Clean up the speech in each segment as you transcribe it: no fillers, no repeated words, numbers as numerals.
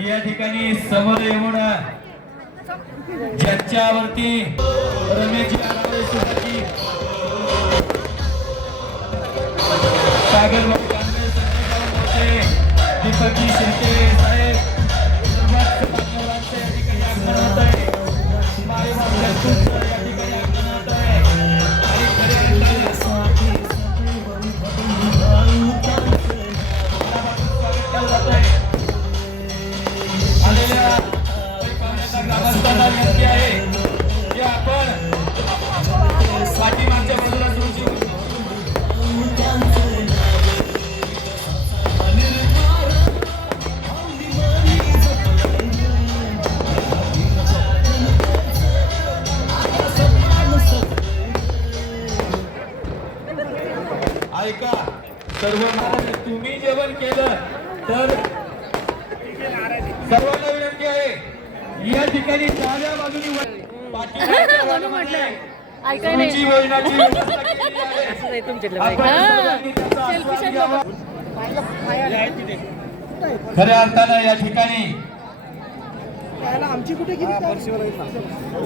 या ठिकाणी समोर येऊन ज्यांच्यावरती रमेश सागर दीपकजी शिर्के साहेब ऐका सर्व महाराज तुम्ही जेवण केलं तर सर्वांना विनंती आहे या ठिकाणी डाव्या बाजूनी पाठीमागची भोजनाची व्यवस्था केलेली आहे. खऱ्या अर्थानं या ठिकाणी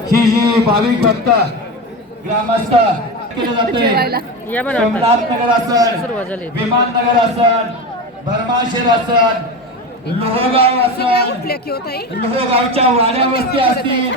ही जी भाविक भक्त ग्रामस्थ केले जाते सोमनाथ नगर असन विमान नगर असन भरमाशेर असन लोहगाव असन लोहगावच्या वाड्या वस्ती असतील